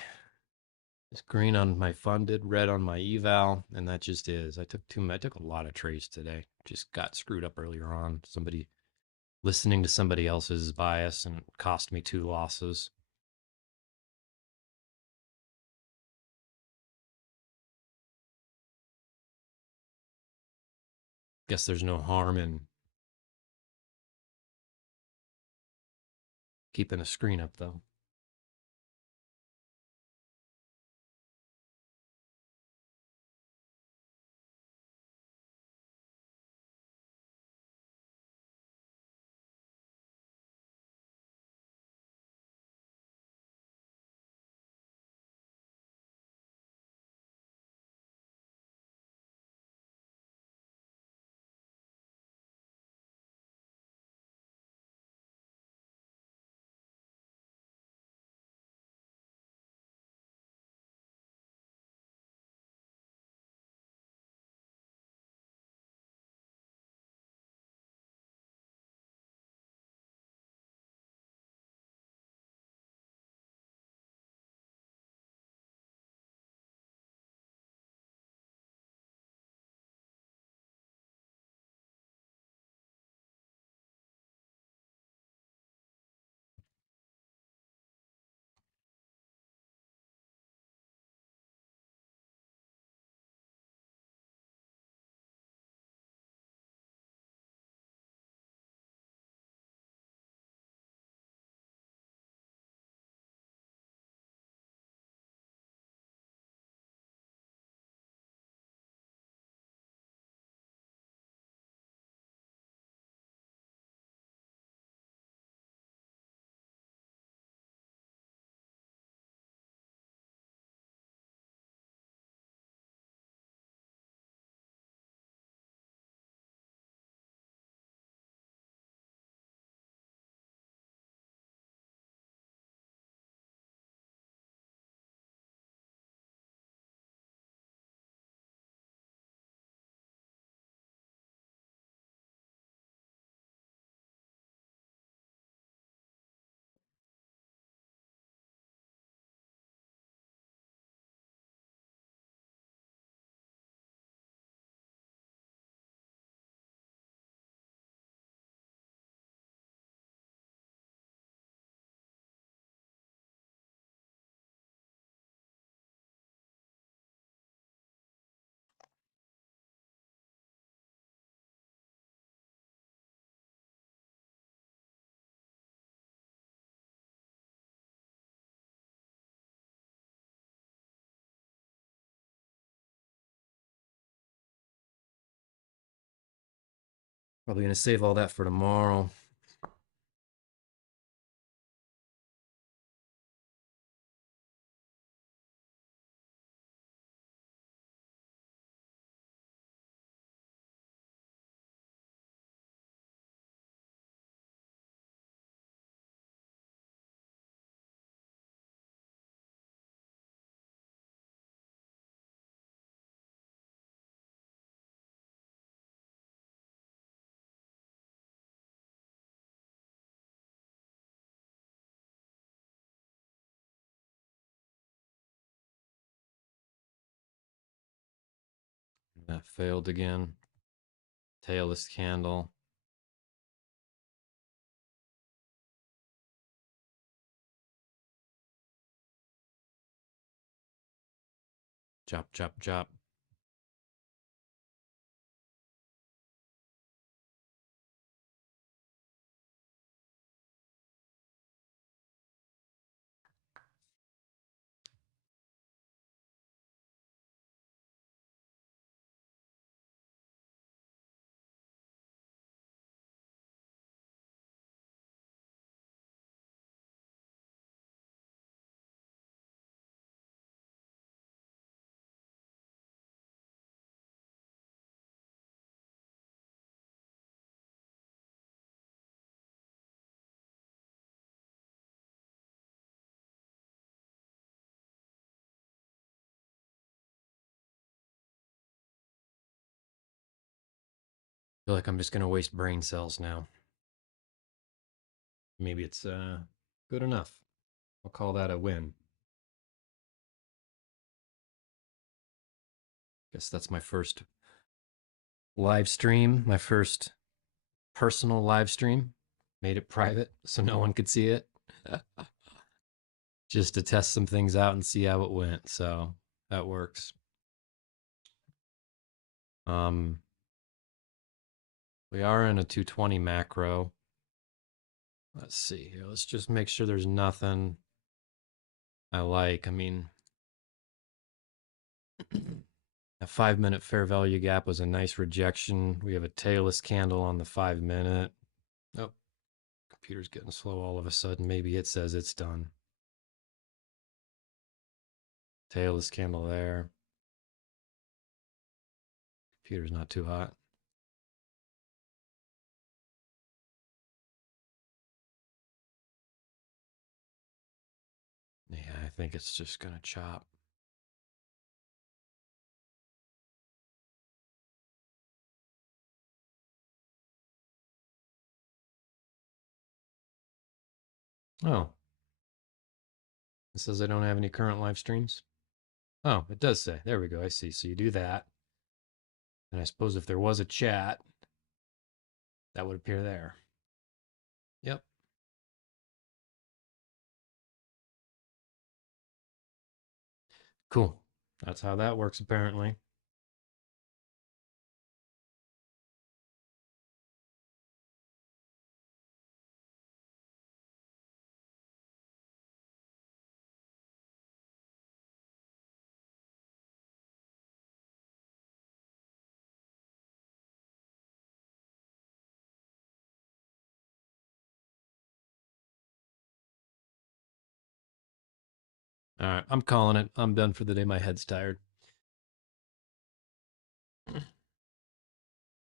it's green on my funded, red on my eval, and that just is. I took a lot of trades today. Just got screwed up earlier on. Somebody listening to somebody else's bias and it cost me 2 losses. Guess there's no harm in keeping a screen up though. Probably going to save all that for tomorrow. That failed again. Tailless candle. Chop, chop, chop. Feel like I'm just going to waste brain cells now. Maybe it's good enough. I'll call that a win. Guess that's my first live stream, my first personal live stream. Made it private so no one could see it. Just to test some things out and see how it went. So that works. We are in a 220 macro. Let's see here. Let's just make sure there's nothing I like. I mean, a 5-minute fair value gap was a nice rejection. We have a tailless candle on the 5-minute. Oh, computer's getting slow all of a sudden. Maybe it says it's done. Tailless candle there. Computer's not too hot. Yeah, I think it's just going to chop. Oh, it says I don't have any current live streams. Oh, it does say. There we go. I see. So you do that. And I suppose if there was a chat, that would appear there. Yep. Cool. That's how that works, apparently. All right. I'm calling it. I'm done for the day. My head's tired.